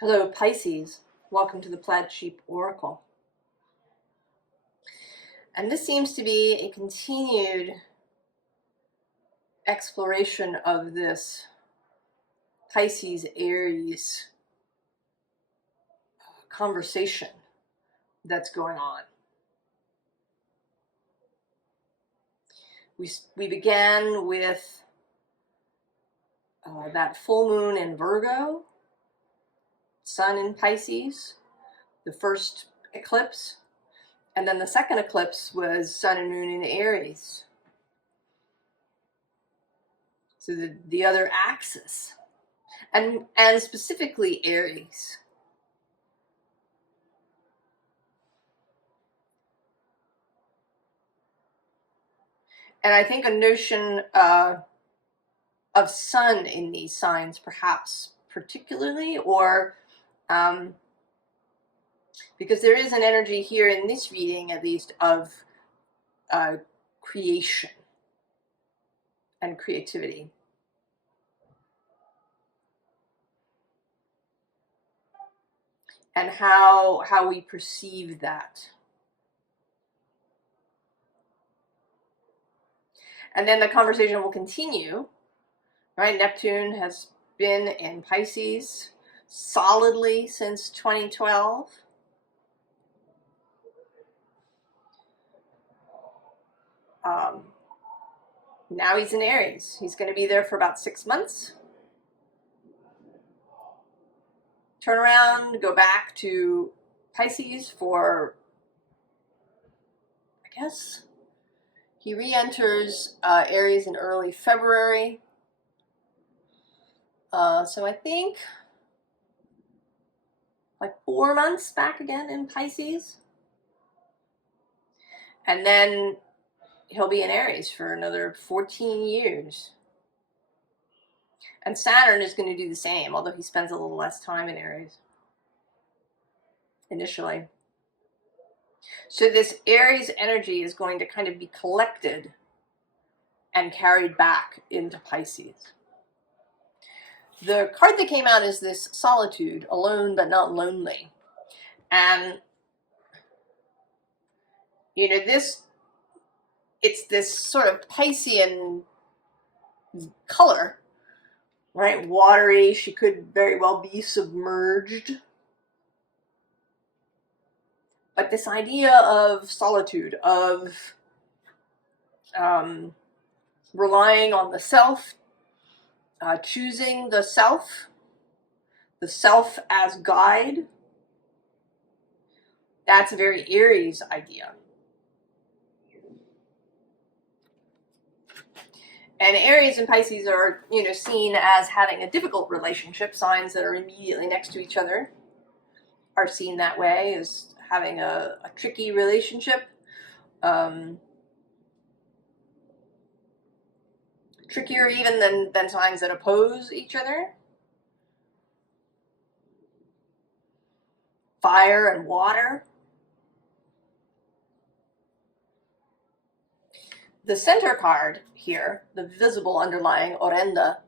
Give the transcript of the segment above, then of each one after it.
Hello Pisces, welcome to the Plaid Oracle. And this seems to be a continued exploration of this Pisces Aries conversation that's going on. We began with that full moon in Virgo, Sun in Pisces, the first eclipse, and then the second eclipse was Sun and Moon in Aries. So the other axis, and specifically Aries. And I think a notion of Sun in these signs, perhaps particularly, or because there is an energy here in this reading, at least, of creation and creativity. And how we perceive that. And then the conversation will continue, right? Neptune has been in Pisces solidly since 2012. Now he's in Aries. He's going to be there for about 6 months. Turn around, go back to Pisces for, I guess, he re-enters Aries in early February. So I think like 4 months back again in Pisces. And then he'll be in Aries for another 14 years. And Saturn is going to do the same, although he spends a little less time in Aries initially. So this Aries energy is going to kind of be collected and carried back into Pisces. The card that came out is this Solitude, alone but not lonely. And, you know, it's this sort of Piscean color, right? Watery. She could very well be submerged. But this idea of solitude, of relying on the self, choosing the self as guide, that's a very Aries idea. And Aries and Pisces are, you know, seen as having a difficult relationship. Signs that are immediately next to each other are seen that way, as having a tricky relationship. Trickier even than signs that oppose each other. Fire and water. The center card here, the visible underlying Orenda,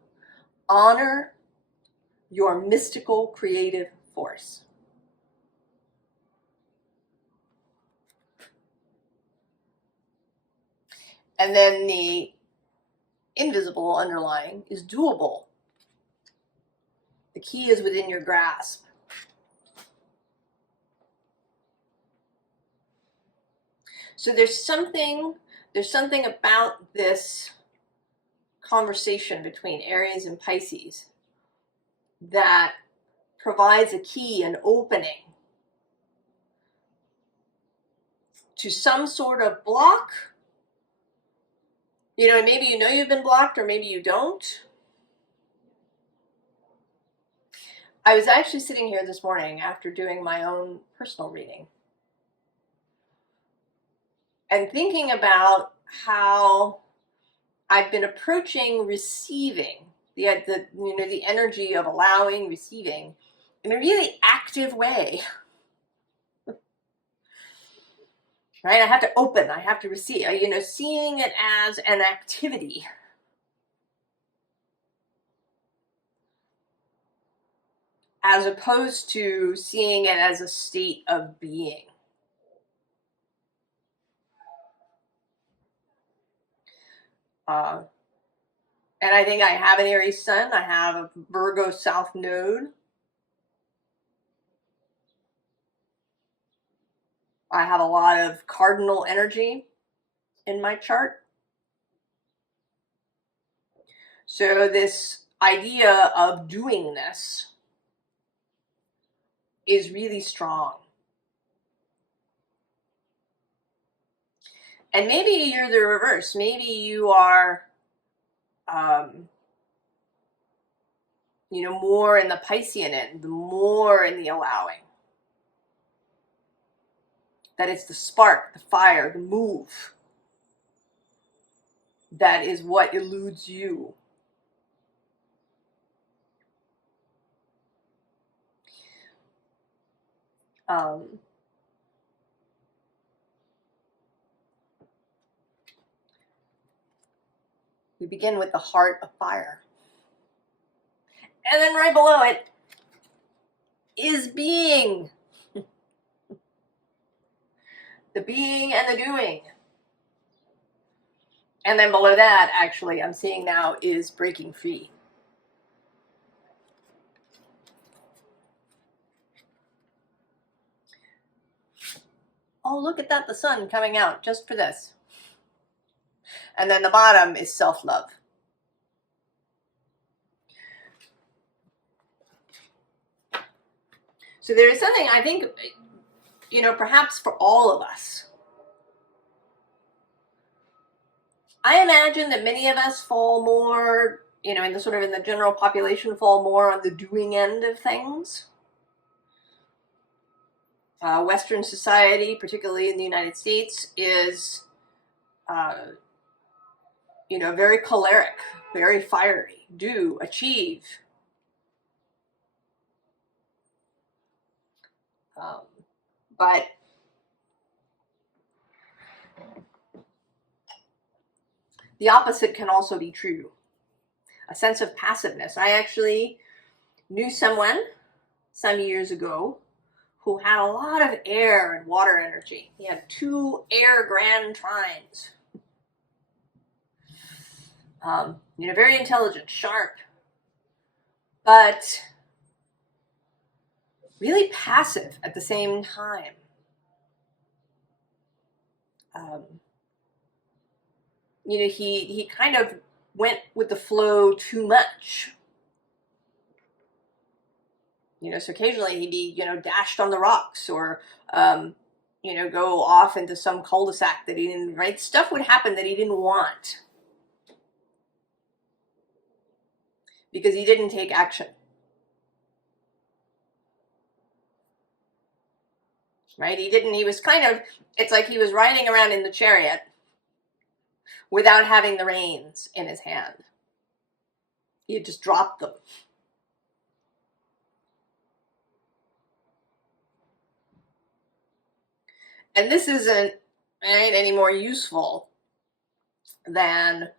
honor your mystical creative force. And then the invisible underlying is doable. The key is within your grasp. So there's something about this conversation between Aries and Pisces that provides a key, an opening to some sort of block. You know, maybe you know you've been blocked, or maybe you don't. I was actually sitting here this morning after doing my own personal reading and thinking about how I've been approaching receiving, the energy of allowing, receiving, in a really active way. Right? I have to open, I have to receive, you know, seeing it as an activity. as opposed to seeing it as a state of being. And I think I have an Aries sun. I have a Virgo South Node. I have a lot of cardinal energy in my chart. So this idea of doing this is really strong. And maybe you're the reverse. Maybe you are, more in the Piscean end, more in the allowing. That it's the spark, the fire, the move that is what eludes you. We begin with the heart of fire. And then right below it is being. The being and the doing. And then below that, actually, I'm seeing now is breaking free. Oh, look at that, the sun coming out just for this. And then the bottom is self-love. So there is something, I think, perhaps for all of us. I imagine that many of us fall more, in the general population, fall more on the doing end of things. Western society, particularly in the United States, is, very choleric, very fiery, do, achieve. But the opposite can also be true. A sense of passiveness. I actually knew someone some years ago who had a lot of air and water energy. He had 2 air grand trines. Very intelligent, sharp, but really passive at the same time. He kind of went with the flow too much. So occasionally he'd be, dashed on the rocks or, go off into some cul-de-sac that he didn't, right? Stuff would happen that he didn't want. Because he didn't take action. Right? He was kind of, it's like he was riding around in the chariot without having the reins in his hand. He had just dropped them. And this isn't any more useful than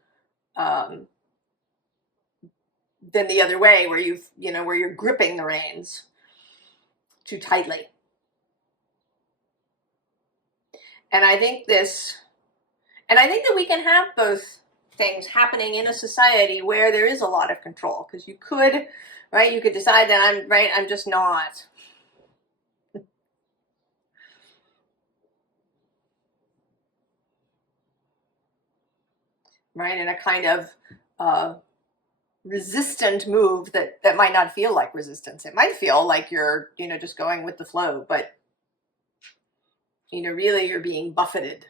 the other way, where where you're gripping the reins too tightly. And I think that we can have both things happening in a society where there is a lot of control, because you could decide that I'm just not. Right, in a kind of resistant move that might not feel like resistance. It might feel like you're, just going with the flow, but, really you're being buffeted.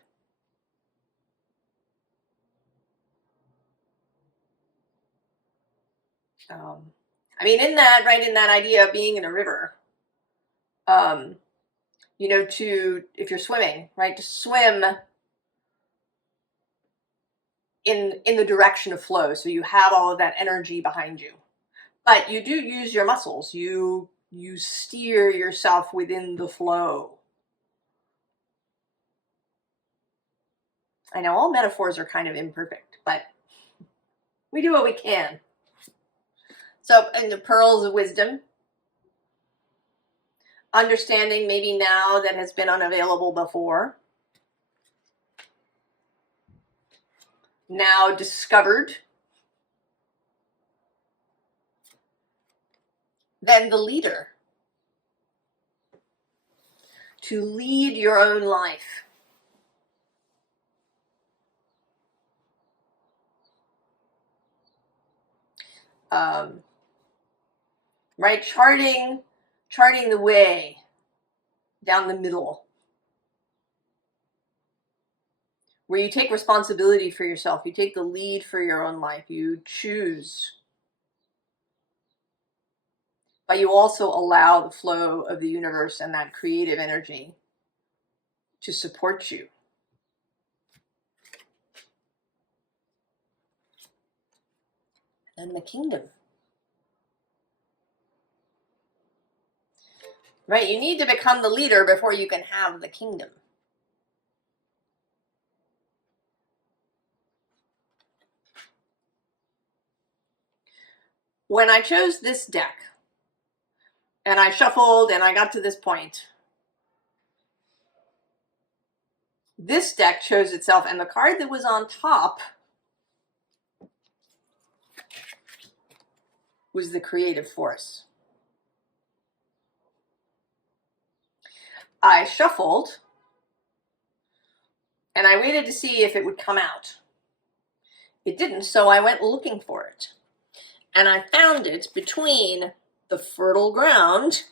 In that idea of being in a river, if you're swimming, right, to swim in the direction of flow, so you have all of that energy behind you, but you do use your muscles. You steer yourself within the flow. I know all metaphors are kind of imperfect, but we do what we can. So, and the pearls of wisdom, understanding maybe now that has been unavailable before, now discovered. Then the leader, to lead your own life. Right, charting the way down the middle, where you take responsibility for yourself, you take the lead for your own life, you choose, but you also allow the flow of the universe and that creative energy to support you. And the kingdom. Right, you need to become the leader before you can have the kingdom. When I chose this deck, and I shuffled and I got to this point, this deck chose itself, and the card that was on top was the creative force. I shuffled, and I waited to see if it would come out. It didn't, so I went looking for it. And I found it between the fertile ground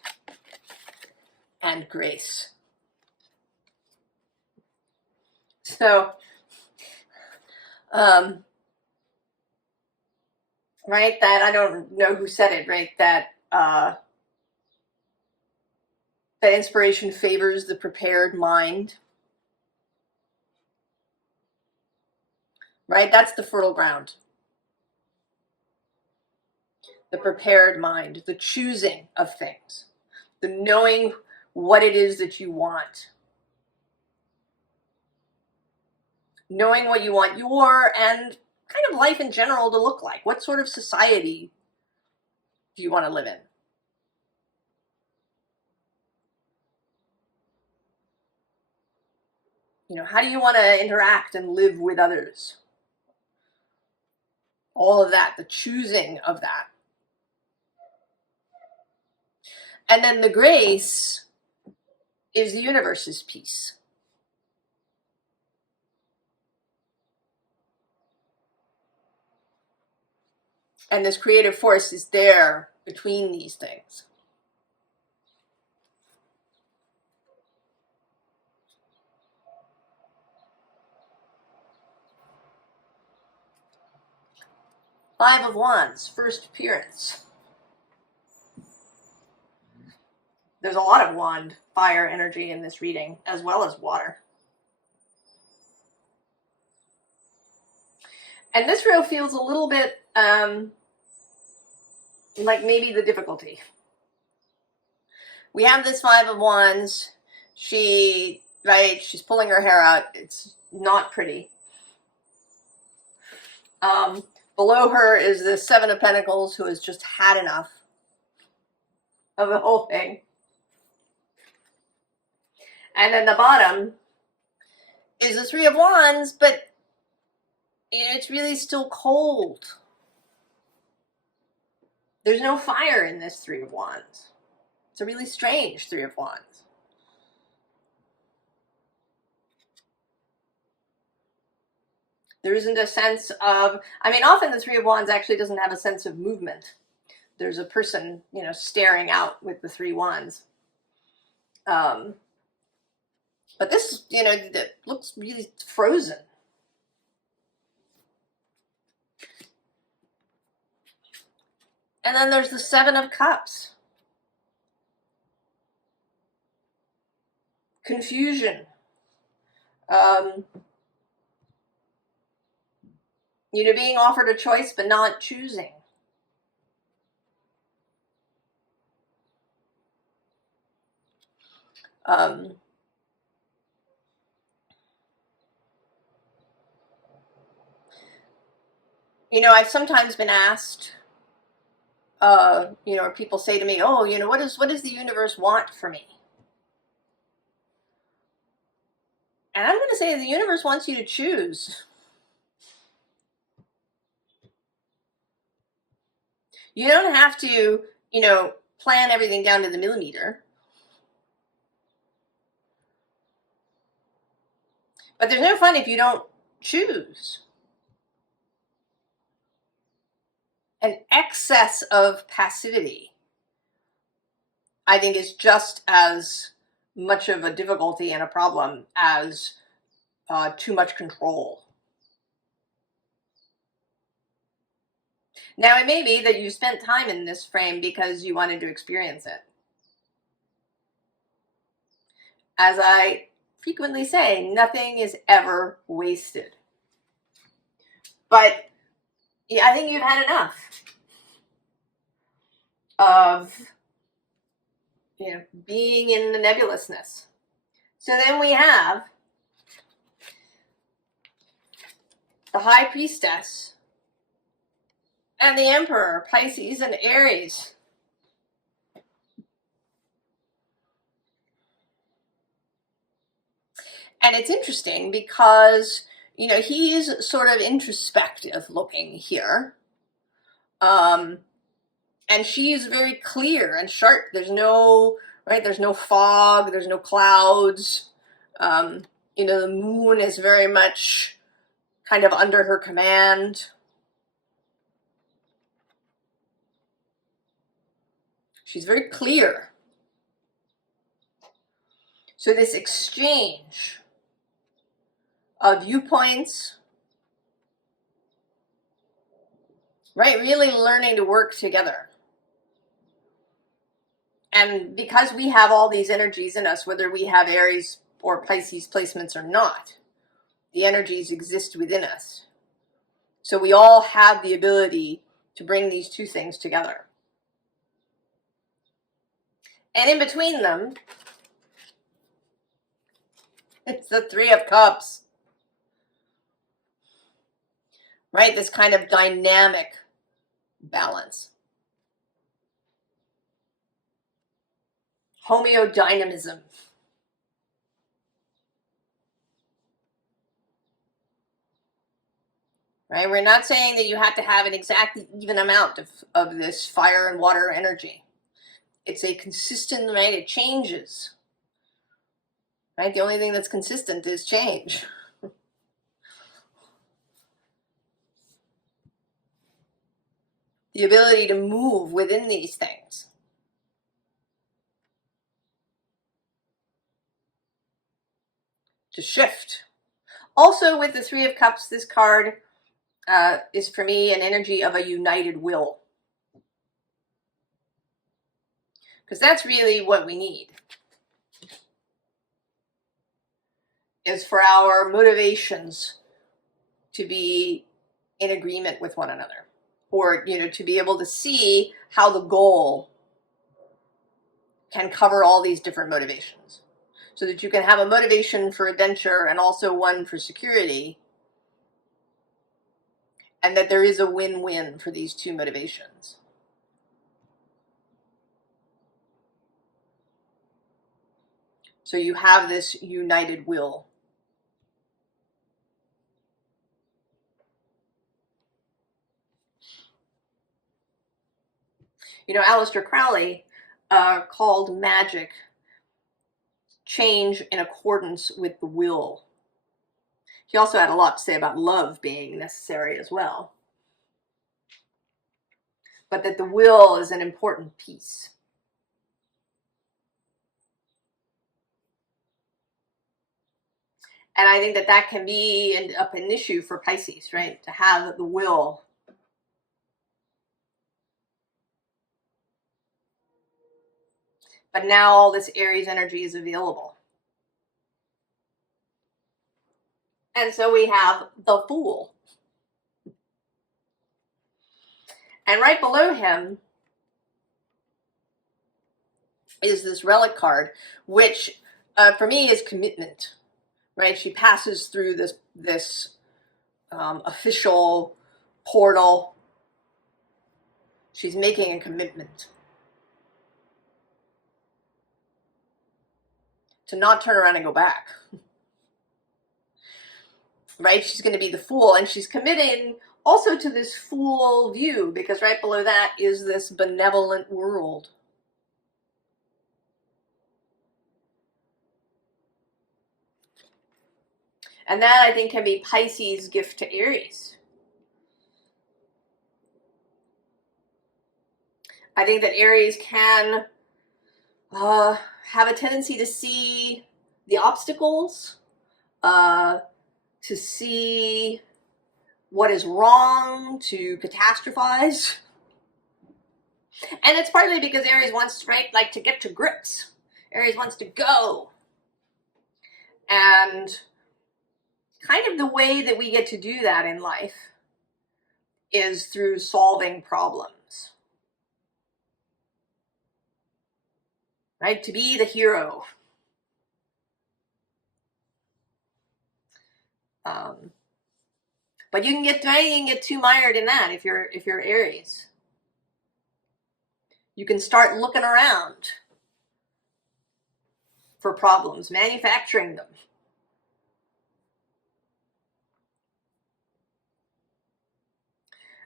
and grace. So, right, that, I don't know who said it, right, that that inspiration favors the prepared mind. Right, that's the fertile ground. The prepared mind, the choosing of things, the knowing what it is that you want. Knowing what you want your and kind of life in general to look like. What sort of society do you want to live in? You know, how do you want to interact and live with others? All of that, the choosing of that. And then the grace is the universe's peace. And this creative force is there between these things. Five of Wands, first appearance. There's a lot of wand, fire energy in this reading, as well as water. And this row feels a little bit like maybe the difficulty. We have this Five of Wands. She's pulling her hair out. It's not pretty. Below her is the Seven of Pentacles, who has just had enough of the whole thing. And then the bottom is the Three of Wands, but it's really still cold. There's no fire in this Three of Wands. It's a really strange Three of Wands. There isn't a sense of, I mean, often the Three of Wands actually doesn't have a sense of movement. There's a person, you know, staring out with the Three Wands. But this, you know, that looks really frozen. And then there's the Seven of Cups. Confusion. You know, being offered a choice but not choosing. You know, I've sometimes been asked, you know, or people say to me, oh, you know, what does the universe want for me? And I'm going to say the universe wants you to choose. You don't have to, you know, plan everything down to the millimeter. But there's no fun if you don't choose. An excess of passivity, I think, is just as much of a difficulty and a problem as too much control. Now, it may be that you spent time in this frame because you wanted to experience it. As I frequently say, nothing is ever wasted. But yeah, I think you've had enough of, you know, being in the nebulousness. So then we have the High Priestess and the Emperor, Pisces and Aries. And it's interesting because, you know, he's sort of introspective looking here. And she's very clear and sharp. There's no, right, there's no fog, there's no clouds. You know, the moon is very much kind of under her command. She's very clear. So this exchange of viewpoints, right, really learning to work together. And because we have all these energies in us, whether we have Aries or Pisces placements or not, the energies exist within us. So we all have the ability to bring these two things together. And in between them, it's the Three of Cups. Right? This kind of dynamic balance. Homeodynamism. Right? We're not saying that you have to have an exactly even amount of this fire and water energy. It's a consistent, right? It changes. Right? The only thing that's consistent is change. The ability to move within these things. To shift. Also, with the Three of Cups, this card is for me an energy of a united will. Because that's really what we need. Is for our motivations to be in agreement with one another. Or, you know, to be able to see how the goal can cover all these different motivations. So that you can have a motivation for adventure and also one for security. And that there is a win-win for these two motivations. So you have this united will. You know, Aleister Crowley called Magick change in accordance with the will. He also had a lot to say about love being necessary as well. But that the will is an important piece. And I think that that can be an issue for Pisces, right? To have the will. But now all this Aries energy is available. And so we have the Fool. And right below him is this relic card, which for me is commitment, right? She passes through this official portal She's making a commitment to not turn around and go back. Right? She's going to be the Fool, and she's committing also to this Fool view, because right below that is this benevolent world. And that, I think, can be Pisces' gift to Aries. I think that Aries can have a tendency to see the obstacles, to see what is wrong, to catastrophize. And it's partly because Aries wants, right, like to get to grips. Aries wants to go. And kind of the way that we get to do that in life is through solving problems. Right? To be the hero. But you can get too mired in that if you're Aries. You can start looking around for problems, manufacturing them.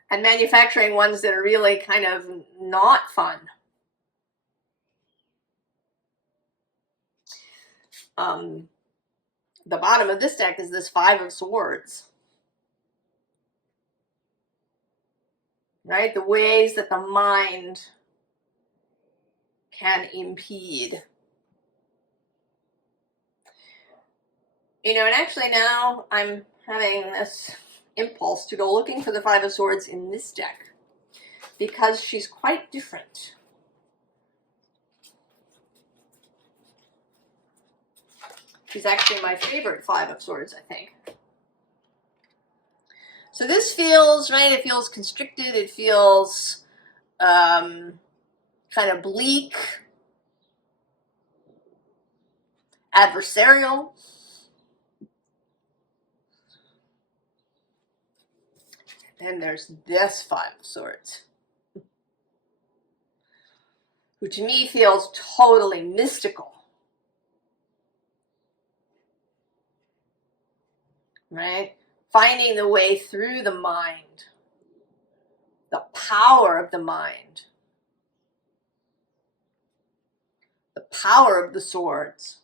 And manufacturing ones that are really kind of not fun. The bottom of this deck is this Five of Swords. Right? The ways that the mind can impede. You know, and actually now I'm having this impulse to go looking for the Five of Swords in this deck, because she's quite different. She's actually my favorite Five of Swords, I think. So this feels, right, it feels constricted, it feels kind of bleak, adversarial. And there's this Five of Swords, who to me feels totally mystical. Right? Finding the way through the mind, the power of the mind, the power of the swords.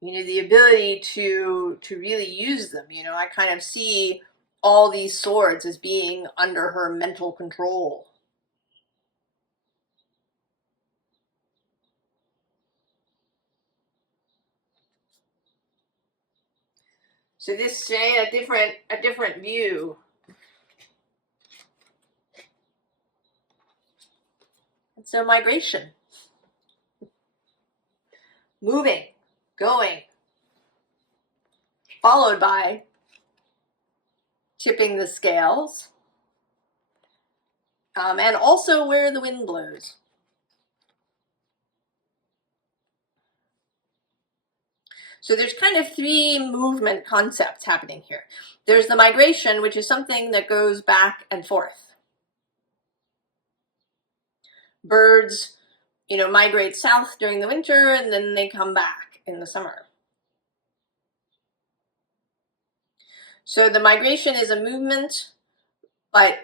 You know, the ability to really use them. You know, I kind of see all these swords as being under her mental control. So this is a different view. And so migration. Moving, going, followed by tipping the scales, and also where the wind blows. So there's kind of three movement concepts happening here. There's the migration, which is something that goes back and forth. Birds, you know, migrate south during the winter and then they come back in the summer. So the migration is a movement, but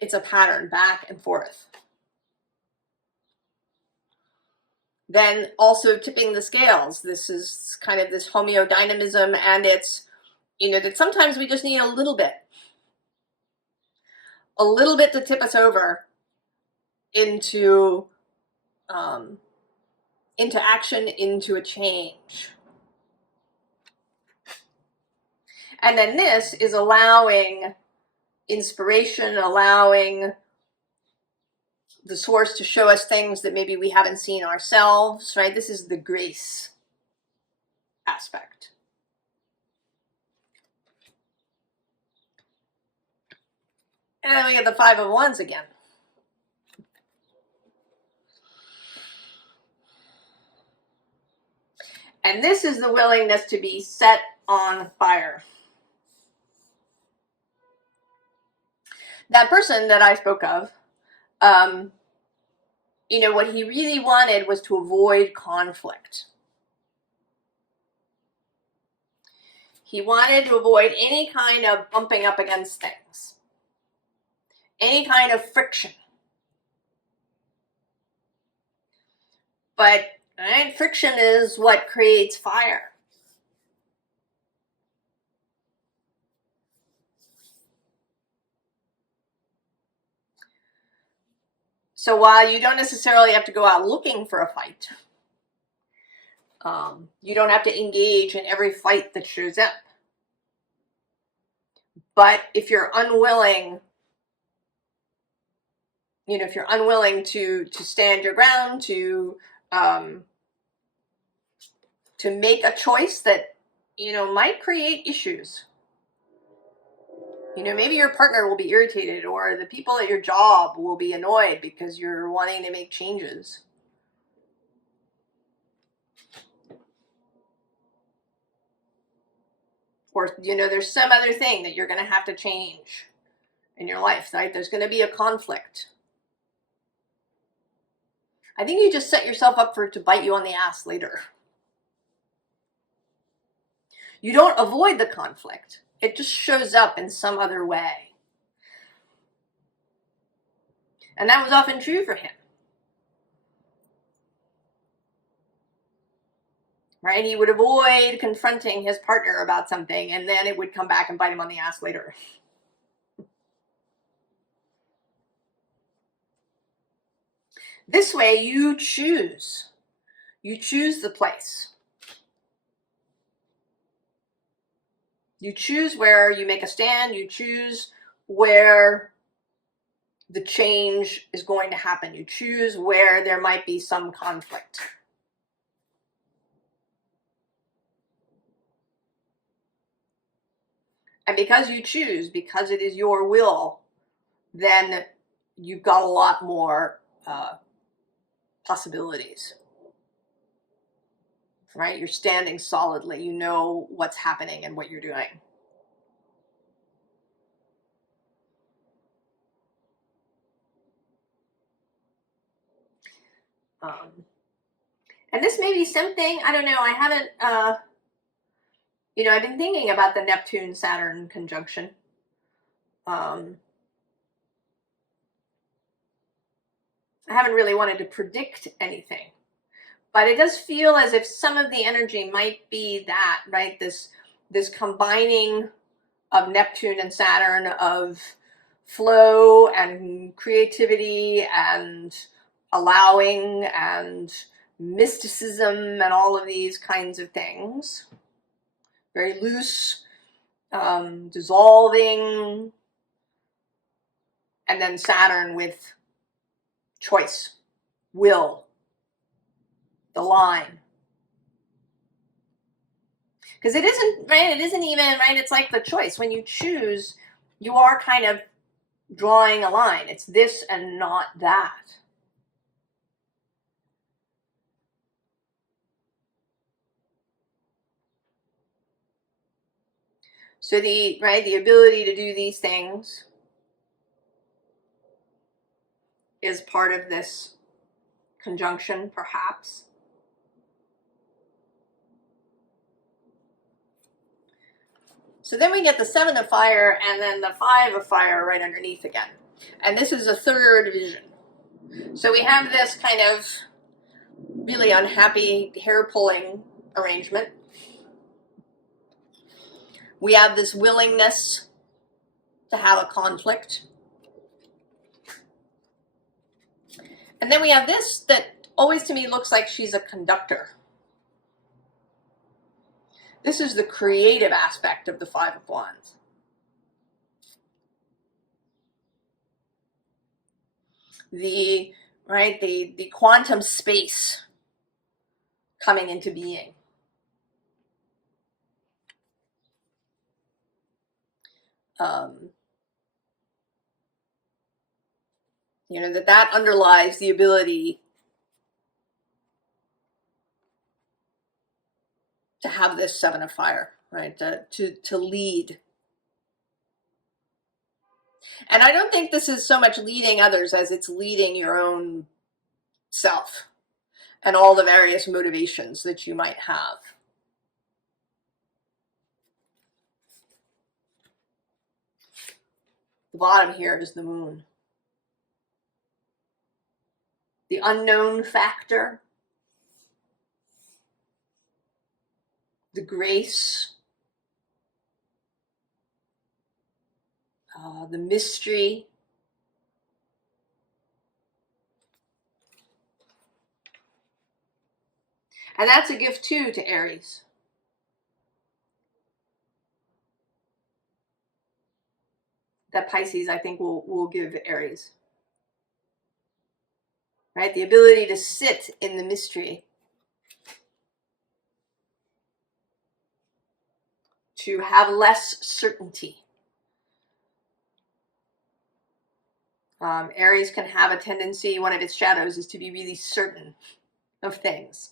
it's a pattern, back and forth. Then also tipping the scales. This is kind of this homeodynamism, and it's, you know, that sometimes we just need a little bit to tip us over into action, into a change. And then this is allowing inspiration, allowing the source to show us things that maybe we haven't seen ourselves, right? This is the grace aspect. And then we get the Five of Wands again. And this is the willingness to be set on fire. that person that I spoke of, you know, what he really wanted was to avoid conflict. He wanted to avoid any kind of bumping up against things, any kind of friction. But right, friction is what creates fire. So while you don't necessarily have to go out looking for a fight, you don't have to engage in every fight that shows up. But if you're unwilling, you know, if you're unwilling to stand your ground, to make a choice that, you know, might create issues. You know, maybe your partner will be irritated, or the people at your job will be annoyed because you're wanting to make changes. Or, you know, there's some other thing that you're going to have to change in your life, right? There's going to be a conflict. I think you just set yourself up for it to bite you on the ass later. You don't avoid the conflict. It just shows up in some other way. And that was often true for him. Right? He would avoid confronting his partner about something, and then it would come back and bite him on the ass later. This way, you choose. You choose the place. You choose where you make a stand. You choose where the change is going to happen. You choose where there might be some conflict. And because you choose, because it is your will, then you've got a lot more possibilities. Right? You're standing solidly. You know what's happening and what you're doing. And this may be something, I don't know, I haven't, you know, I've been thinking about the Neptune-Saturn conjunction. I haven't really wanted to predict anything, but it does feel as if some of the energy might be that, right? This combining of Neptune and Saturn, of flow and creativity and allowing and mysticism and all of these kinds of things. Very loose, dissolving, and then Saturn with choice, will, the line. Because it isn't, right, it isn't even, right, it's like the choice. When you choose, you are kind of drawing a line. It's this and not that. So the ability to do these things is part of this conjunction, perhaps. So then we get the 7 of fire and then the 5 of fire right underneath again. And this is a third vision. So we have this kind of really unhappy hair-pulling arrangement. We have this willingness to have a conflict. And then we have this that always to me looks like she's a conductor. This is the creative aspect of the 5 of Wands. The quantum space coming into being. You know, that underlies the ability to have this 7 of fire, right? To lead. And I don't think this is so much leading others as it's leading your own self and all the various motivations that you might have. The bottom here is the moon. The unknown factor, the grace, the mystery. And that's a gift too to Aries. That Pisces, I think, will give Aries. Right? The ability to sit in the mystery. To have less certainty. Aries can have a tendency, one of its shadows is to be really certain of things.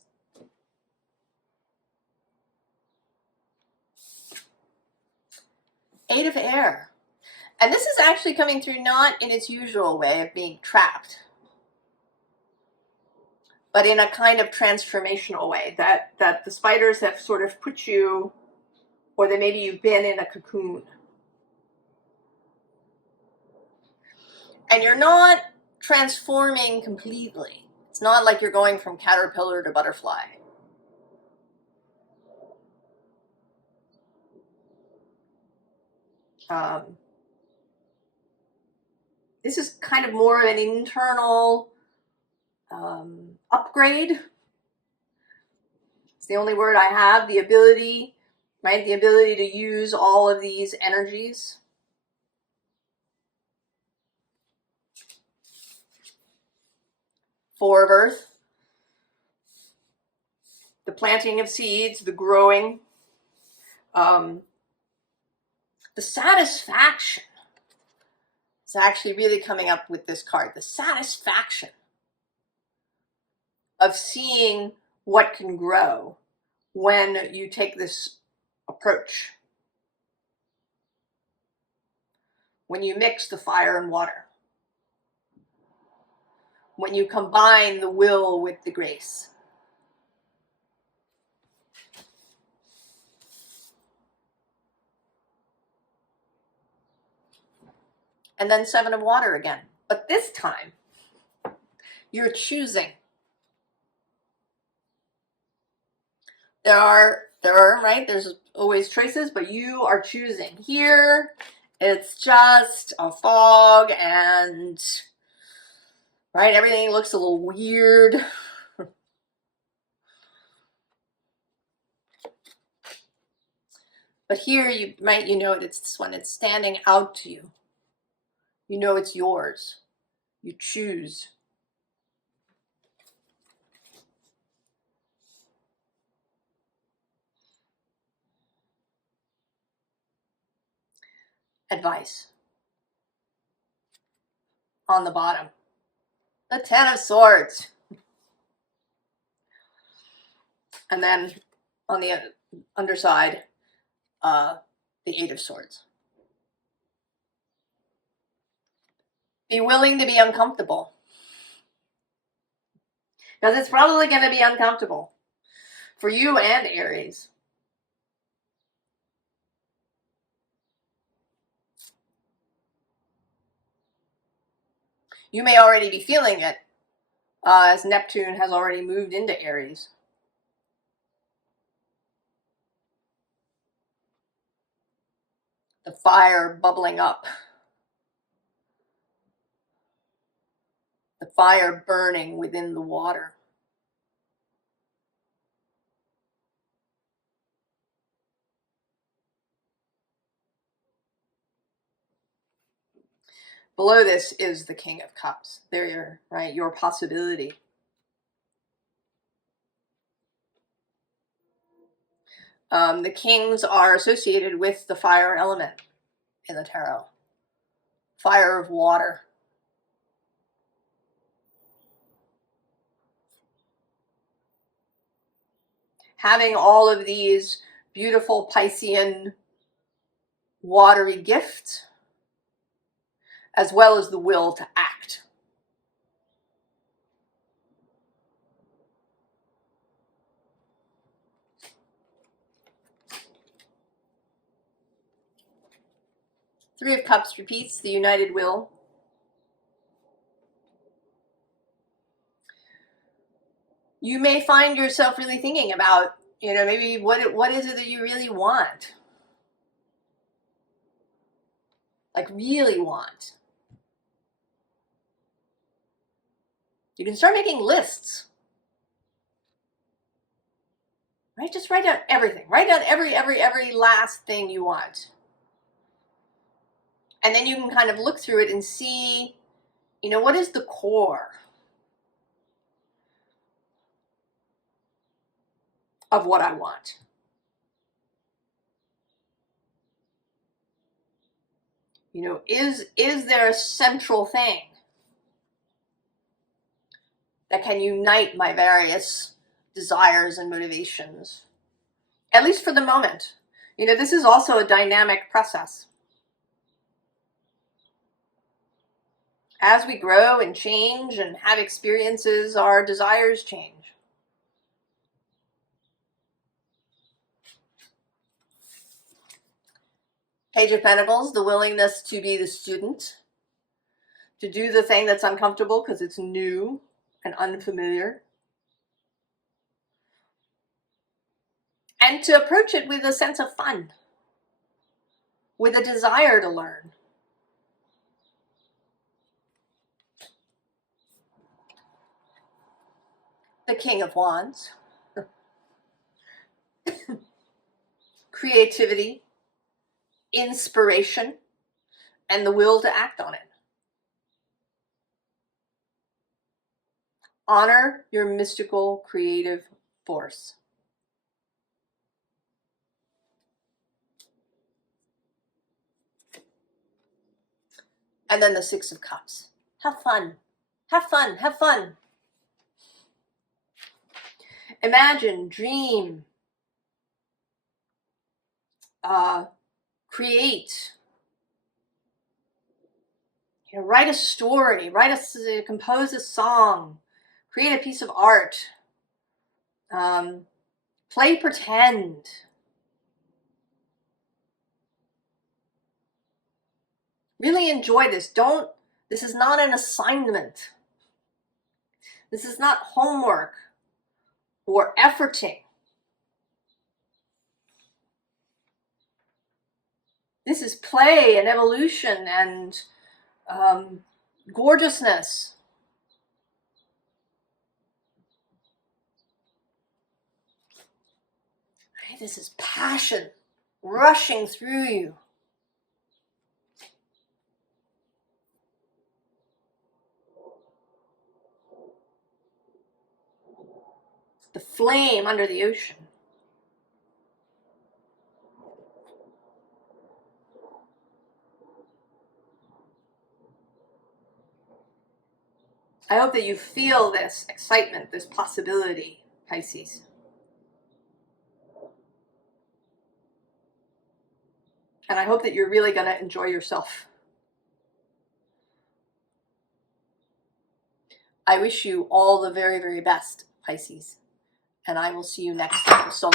Eight of Air. And this is actually coming through not in its usual way of being trapped, but in a kind of transformational way, that the spiders have sort of put you, or that maybe you've been in a cocoon. And you're not transforming completely. It's not like you're going from caterpillar to butterfly. This is kind of more of an internal upgrade. It's the only word I have. The ability, right? The ability to use all of these energies. Four of Earth. The planting of seeds, the growing. The satisfaction. It's actually really coming up with this card. The satisfaction of seeing what can grow when you take this approach. When you mix the fire and water. When you combine the will with the grace. And then Seven of Water again. But this time, you're choosing. There are, right? There's always choices, but you are choosing. Here, it's just a fog and, right, everything looks a little weird. But here, you know it's this one. It's standing out to you. You know it's yours. You choose. Advice. On the bottom. The Ten of Swords. And then on the underside, the Eight of Swords. Be willing to be uncomfortable. Because it's probably going to be uncomfortable for you and Aries. You may already be feeling it, as Neptune has already moved into Aries. The fire bubbling up. The fire burning within the water. Below this is the King of Cups. There, right, your possibility. The kings are associated with the fire element in the tarot. Fire of water. Having all of these beautiful Piscean watery gifts as well as the will to act. Three of Cups repeats, the united will. You may find yourself really thinking about, you know, maybe what is it that you really want? Like really want. You can start making lists. Right? Just write down everything. Write down every last thing you want. And then you can kind of look through it and see, you know, what is the core of what I want? You know, is there a central thing that can unite my various desires and motivations? At least for the moment. You know, this is also a dynamic process. As we grow and change and have experiences, our desires change. Page of Pentacles, the willingness to be the student, to do the thing that's uncomfortable because it's new and unfamiliar, and to approach it with a sense of fun, with a desire to learn. The King of Wands, creativity, inspiration, and the will to act on it. Honor your mystical creative force. And then the Six of Cups. Have fun. Have fun. Have fun. Imagine, dream, create. You know, write a story. Compose a song. Create a piece of art. Play pretend. Really enjoy this. This is not an assignment. This is not homework or efforting. This is play and evolution and gorgeousness. Right? This is passion rushing through you. The flame under the ocean. I hope that you feel this excitement, this possibility, Pisces. And I hope that you're really going to enjoy yourself. I wish you all the very, very best, Pisces. And I will see you next time. So